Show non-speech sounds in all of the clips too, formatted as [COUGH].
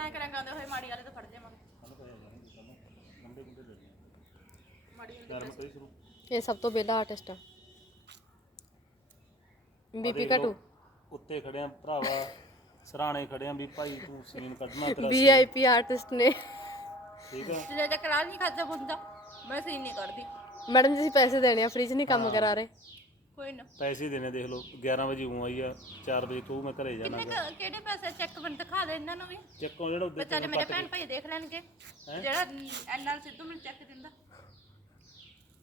ਸਾਈਕਲਾਂ ਗਾਉਂਦੇ ਹੋਏ ਮਾੜੀ ਵਾਲੇ ਤੋਂ ਫੜ ਜਾਵਾਂਗੇ। ਕੱਲ ਪਏ ਜਾਣਗੇ ਕੱਲ ਗੰਡੇ ਗੁੰਡੇ ਦੇ ਦੇ ਮਾੜੀ ਵਾਲੇ ਗਰਮ ਕਰੀ ਸ਼ੁਰੂ। ਇਹ ਸਭ ਤੋਂ ਪਹਿਲਾ ਆਰਟਿਸਟ ਆ। ਬੀਪੀ ਘਟੂ। ਉੱਤੇ ਖੜਿਆ ਭਰਾਵਾ ਸਰਾਣੇ ਖੜਿਆ ਵੀ ਭਾਈ ਤੂੰ ਸੀਨ ਕੱਢਣਾ ਤੇਰਾ ਵੀਆਈਪੀ ਆਰਟਿਸਟ ਨੇ। ਠੀਕ ਆ? ਜੇ ਜੇ ਕਰਾ ਨਹੀਂ ਖਾਦਾ ਬੰਦਾ ਮੈਂ ਸੀਨ ਨਹੀਂ ਕਰਦੀ ਮੈਡਮ ਜੀ ਅਸੀਂ ਪੈਸੇ ਦੇਣੇ ਆ ਫ੍ਰੀ ਚ ਨਹੀਂ ਕੰਮ ਕਰਾ ਰਹੇ। ਕੋਈ ਨਾ। ਪੈਸੇ ਦੇਣੇ ਦੇਖ ਲਓ 11 ਵਜੇ ਉਂ ਆਈ ਆ 4 ਵਜੇ ਕਹੂ ਮੈਂ ਘਰੇ ਜਾਣਾ ਕਿੰਨੇ ਕੁ- ਕਿਹੜੇ ਪੈਸੇ ਚੈੱਕ ਬਣ ਦਿਖਾ ਦੇ ਇਹਨਾਂ ਨੂੰ ਵੀ। ਚੱਕੋ ਜਿਹੜਾ ਉੱਤੇ ਵਿਚਾਰੇ ਮੇਰੇ ਭੈਣ ਭਾਈ ਦੇਖ ਲੈਣਗੇ। ਜਿਹੜਾ ਐਨਆਰ ਸਿੱਧੂ ਮੈਨੂੰ ਚੈੱਕ ਦਿੰਦਾ।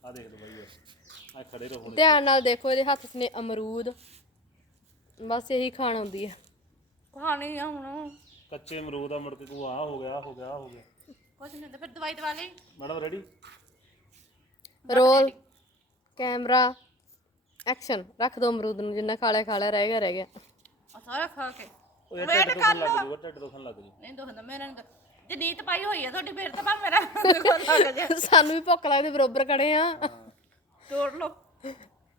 ਆ ਦੇਖ ਲਓ ਬਾਈ ਆ ਖੜੇ ਰਹੋ ਹੁਣ ਧਿਆਨ ਨਾਲ ਦੇਖੋ ਇਹਦੇ ਹੱਥ 'ਚ ਨੇ ਅਮਰੂਦ। ਬਸ ਇਹੀ ਖਾਣ ਆਉਂਦੀ ਆ। ਕਹਾਣੀ ਆ ਹੁਣ। ਕੱਚੇ ਅਮਰੂਦ ਆ ਮੁੜ ਕੇ ਕੋ ਆ ਹੋ ਗਿਆ ਆਹ ਹੋ ਗਿਆ ਆਹ ਹੋ ਗਿਆ। ਕੁਝ ਨਹੀਂ ਹੁੰਦਾ ਫਿਰ ਦਵਾਈ ਦਵਾ ਲਈ। Madam ready roll camera. Action ਰੱਖ ਦੋ ਅਮਰੂਦ ਨੂੰ ਜਿੰਨਾ ਖਾ ਲਿਆ ਖਾ ਲਿਆ ਰਹਿ ਗਿਆ ਰਹਿ ਗਿਆ। ਆ ਸਾਰਾ ਖਾ ਕੇ। ਦੁਖਣ ਲੱਗ ਜੂਗਾ ਢਿੱਡ ਦੁਖਣ ਲੱਗ ਜੂ। ਨਹੀਂ ਦੁਖਦਾ ਮੇਰਾ ਨਹੀਂ ਦੁਖ- ਜੇ ਨੀਤ ਪਾਈ ਹੋਈ ਹੈ ਤੁਹਾਡੀ ਫੇਰ ਤਾਂ ਭਾ ਮੇਰਾ ਦੁਖਣ ਲੱਗ ਜਾ ਸਾਨੂੰ ਵੀ ਭੁੱਖ ਲੱਗਦੀ ਬਰੋਬਰ ਖੜੇ ਆ। ਤੋੜ ਲਓ।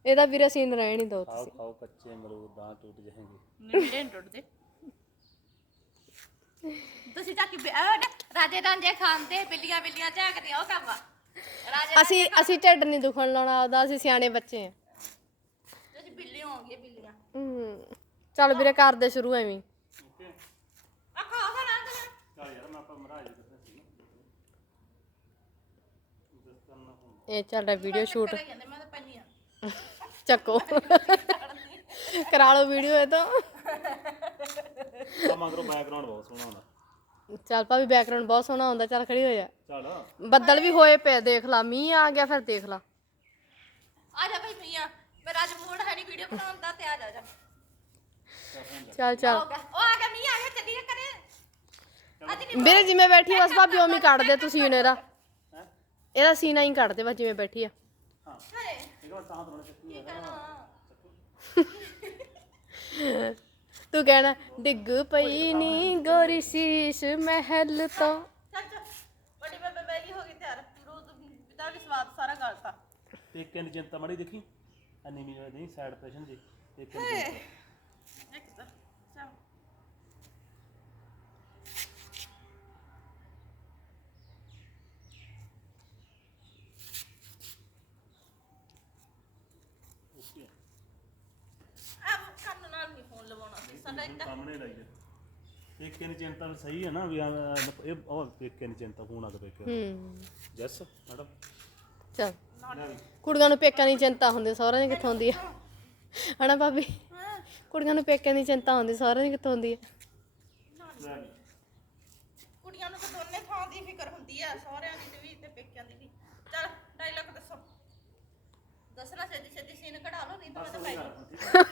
ਇਹਦਾ ਵੀਰੇ ਸੀਨ ਰਹਿਣ ਹੀ ਦੋ ਖਾਓ ਖਾਓ ਕੱਚੇ ਅਮਰੂਦ ਤਾਂ ਟੁੱਟ ਜਾਣਗੇ। ਮੇਰੇ ਮੇਰੇ ਨਹੀਂ ਟੁੱਟਦੇ। ਤੁਸੀਂ ਤਾਂ ਕਿ ਰਾਜੇ ਰਾਂਝੇ ਖਾਂਦੇ ਬਿੱਲੀਆਂ ਬਿੱਲੀਆਂ ਝਾਕਦੇ ਉਹ ਕੰਮ ਆ। ਰਾਜੇ ਅਸੀਂ ਅਸੀਂ ਢਿੱਡ ਨਹੀਂ ਦੁਖਣ ਲਾਉਣਾ ਉਹਦਾ ਅਸੀਂ ਸਿਆਣੇ ਬੱਚੇ ਆ। ਗਈਆਂ ਬਿੱਲੀਆਂ ਹੂੰ। ਚੱਲ ਵੀਰੇ ਕਰਦੇ ਸ਼ੁਰੂ ਐਵੇਂ ਹੀ। ਓਕੇ ਖਾ ਤੇ ਚੱਲ ਯਾਰ ਮੈਂ ਆਪਾਂ ਮਹਾਰਾਜ ਜੀ ਸੀ ਇਹ ਵੀਡੀਓ ਸ਼ੂਟ ਕਰਾਈ ਜਾਂਦੇ ਮੈਂ ਤਾਂ ਪੰਨੀ ਆ ਚੱਕੋ। ਕਰਾ ਲਓ ਵੀਡੀਓ ਇਹ ਤਾਂ। ਆ ਮਗਰੋਂ ਬੈਕਗ੍ਰਾਉਂਡ ਬਹੁਤ ਸੋਹਣਾ ਹੁੰਦਾ। ਚੱਲ ਭਾਵੇਂ ਬੈਕਗ੍ਰਾਉਂਡ ਬਹੁਤ ਸੋਹਣਾ ਹੁੰਦਾ ਚੱਲ ਖੜੀ ਹੋ ਜਾ। ਚੱਲ। ਬੱਦਲ ਵੀ ਹੋਏ ਪਏ ਦੇਖ ਲਾ ਮੀਂਹ ਆ ਗਿਆ ਫਿਰ ਦੇਖ ਲਾ। ਆ ਜਾ ਭਾਈ ਮੀਆਂ ਮੇਰਾ ਅੱਜ ਮੂਡ ਹੈ ਨਹੀਂ ਵੀਡੀਓ ਬਣਾਉਣ ਦਾ ਤੇ ਆ ਜਾ ਜਾ। ਚੱਲ ਚੱਲ। ਹੋ ਗਿਆ। ਉਹ ਆ ਗਿਆ ਮੀਆਂ ਆ ਗਿਆ ਚੱਲੀਏ ਕਰੇ ਅੱਜ ਨਹੀਂ ਵੀਰੇ ਜਿਵੇਂ ਬੈਠੀ ਬਸ ਭਾਬੀ ਉਵੇਂ ਕੱਢ ਦੇ ਤੁਸੀਂ ਇਹਨੇ ਦਾ ਇਹਦਾ ਸੀਨਾ ਹੀ ਕੱਢ ਦੇ ਬਸ ਜਿਵੇਂ ਬੈਠੀ ਆ। ਤਾਂ ਥੋੜਾ ਚੱਕੀ ਕੀ ਕਹਿਣਾ [LAUGHS] ਤੂੰ ਕਹਿਣਾ ਡਿੱਗ ਪਈ ਨੀ ਗੋਰੀ ਸ਼ੀਸ਼ ਮਹਿਲ ਤੋਂ। ਚੱਲ ਚੱਲ। ਵੱਡੀ ਬੇਬੇ ਮੈਗੀ ਹੋ ਗਈ ਤਿਆਰ। ਰੋਜ਼ ਪਿਤਾ ਵੀ ਸਵਾਦ ਸਾਰਾ ਗਲਤਾ ਪੇਕਿਆਂ ਦੀ ਚਿੰਤਾ ਮੜੀ ਦੇਖੀ? ਅਨੀਮੀ ਨਹੀਂ ਸਾਈਡ ਪ੍ਰੈਸ਼ਨ ਜੀ ਪੇਕਿਆਂ ਦੀ ਤਾਂ ਓਕੇ। ਆ ਕੰਨ ਨਾਲ ਨਹੀਂ ਫੋਨ ਲਵਾਉਣਾ ਸੀ ਸਾਡਾ ਇੱਕ ਸਾਹਮਣੇ ਲਾਈ ਜਾ ਚਿੰਤਾ ਸਹੀ ਹੈ ਨਾ ਵੀ ਆ ਇਹ ਉਹ ਦੀ ਚਿੰਤਾ ਹੋਣ ਆ ਪੇਕਿਆਂ ਹੂੰ। Yes madam. ਚੱਲ। ਕੁੜੀਆਂ ਨੂੰ ਪੇਕਿਆਂ ਦੀ ਚਿੰਤਾ ਹੁੰਦੀ ਸਹੁਰਿਆਂ ਦੀ ਕਿੱਥੋਂ ਹੁੰਦੀ ਆ? ਹਨਾ ਭਾਬੀ? ਹਾਂ ਕੁੜੀਆਂ ਨੂੰ ਪੇਕਿਆਂ ਦੀ ਚਿੰਤਾ ਹੁੰਦੀ ਸਹੁਰਿਆਂ ਦੀ ਕਿੱਥੋਂ ਹੁੰਦੀ ਆ? ਕੁੜੀਆਂ ਨੂੰ ਤਾਂ ਦੋਨੇ ਥਾਂ ਦੀ ਫਿਕਰ ਹੁੰਦੀ ਆ ਸਹੁਰਿਆਂ ਦੀ ਤੇ ਵੀ ਤੇ ਪੇਕਿਆਂ ਦੀ ਵੀ। ਚੱਲ ਡਾਇਲੌਗ ਦੱਸੋ। ਦੱਸਣਾ ਛੇਤੀ ਛੇਤੀ ਸੀਨ ਕਢਾ ਲਓ ਨਹੀਂ ਤਾਂ ਮੈਂ ਪੈ ਜਾਊਂ।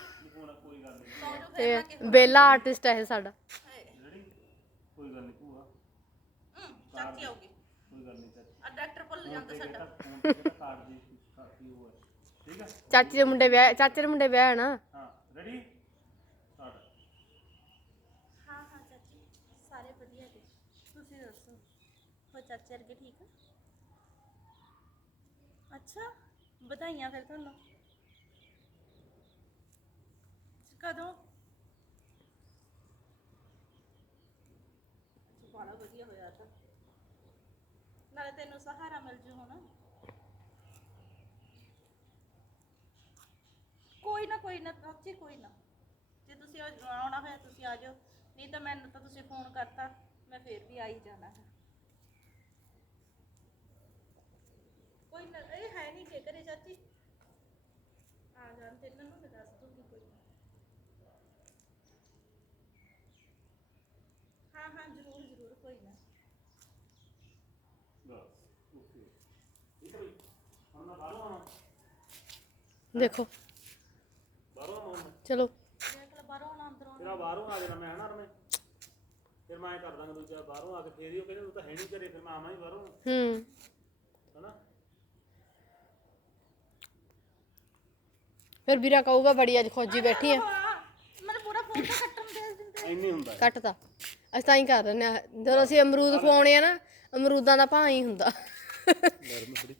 ਬੇਲਾ ਆਰਟਿਸਟ ਹੈ ਇਹ ਸਾਡਾ। ਹਾਏ। ਰੈਡੀ ਕੋਈ ਗੱਲ ਨਹੀਂ ਭੂਆ। ਹਮ, ਚਾਚੀ ਆਊਗੀ ਕੋਈ ਗੱਲ ਨਹੀਂ ਚਾਚੀ ਆ ਡਾਕਟਰ ਭੁੱਲ ਜਾਂਦਾ ਤੇ ਸਾਡਾ। ਬੇਟਾ ਫੋਨ ਤੇ ਜਿਹੜਾ ਕਾਰਡ ਦੀ ਕਾਪੀ ਉਹ ਹੈ ਠੀਕ ਹੈ? ਚਾਚੀ ਦੇ ਮੁੰਡੇ ਵਿਆਹ ਚਾਚੇ ਦੇ ਮੁੰਡੇ ਵਿਆਹ ਹੈ ਨਾ? ਹਾਂ ਰੈਡੀ ਸਟਾਰਟ ਹਾਂ ਹਾਂ ਚਾਚੀ। ਸਾਰੇ ਵਧੀਆ ਜੀ ਤੁਸੀਂ ਦੱਸੋ ਹੋ ਚਾਚੇ ਵਰਗੇ ਠੀਕ ਆ? ਅੱਛਾ ਵਧਾਈਆਂ ਫਿਰ ਤੁਹਾਨੂੰ। ਕਦੋਂ ਬੜਾ ਵਧੀਆ ਹੋਇਆ ਤਾਂ ਨਾਲੇ ਤੈਨੂੰ ਸਹਾਰਾ ਮਿਲ ਜੂ ਹੁਣ। ਕੋਈ ਨਾ ਕੋਈ ਨਾ ਚਾਚੀ, ਕੋਈ ਨਾ। ਜੇ ਤੁਸੀਂ ਅੱਜ ਆਉਣਾ ਹੋਇਆ, ਤੁਸੀਂ ਆ ਜਾਓ। ਨਹੀਂ ਤਾਂ ਮੈਨੂੰ ਤਾਂ ਤੁਸੀਂ ਫੋਨ ਕਰਤਾ, ਮੈਂ ਫੇਰ ਵੀ ਆ ਹੀ ਜਾਣਾ ਹੈ। ਕੋਈ ਨਾ, ਇਹ ਹੈ ਨਹੀਂ ਕਿ ਕਰੇ ਚਾਚੀ। ਆ ਜਾਣ ਤੇ ਇਹਨਾਂ ਨੂੰ ਮੈਂ ਦੱਸ ਦੂੰਗੀ ਕੋਈ ਨਾ। ਹਾਂ ਹਾਂ, ਜ਼ਰੂਰ ਜ਼ਰੂਰ, ਕੋਈ ਨਾ ਬਸ ਓਕੇ ਠੀਕ ਹੈ ਬਈ ਹੁਣ ਮੈਂ ਬਾਹਰੋਂ ਆਉਣਾ ਦੇਖੋ। ਬਾਹਰੋਂ ਆਉਣਾ ਚਲੋ। ਬਾਹਰੋਂ ਆਉਣਾ ਅੰਦਰੋਂ ਫਿਰ ਆ ਬਾਹਰੋਂ ਆ ਜਾਣਾ ਮੈਂ ਹਨਾ ਰਮੇ? ਫਿਰ ਮੈਂ ਐਂ ਕਰ ਦਾਂਗਾ ਦੂਜਾ ਬਾਹਰੋਂ ਆ ਕੇ ਫੇਰ ਹੀ ਉਹ ਕਹਿੰਦੇ ਤੂੰ ਤਾਂ ਹੈ ਨਹੀਂ ਘਰੇ ਫਿਰ ਮੈਂ ਆਵਾਂ ਹੀ ਬਾਹਰੋਂ। ਹੂੰ। ਹਨਾ? ਫਿਰ ਵੀਰਾ ਕਹੂਗਾ ਬੜੀ ਅੱਜ ਖੋਜੀ ਬੈਠੀ ਆ। ਹਾਂ ਮੈਨੂੰ ਪੂਰਾ ਫੋਨ ਤਾਂ ਕੱਟਣ ਦੇ ਦਿੰਦੇ। ਇੰਨੀ ਹੁੰਦਾ। ਹੈ। ਕੱਟ ਤਾ ਅਸੀਂ ਤਾਂ ਹੀ ਕਰ ਰਹੇ ਨੇ ਜਦੋਂ ਅਸੀਂ ਅਮਰੂਦ ਖਵਾਉਣੇ ਆ ਨਾ ਅਮਰੂਦਾਂ ਦਾ ਭਾਅ ਹੀ ਹੁੰਦਾ। ਲੈ ਥੋੜੀ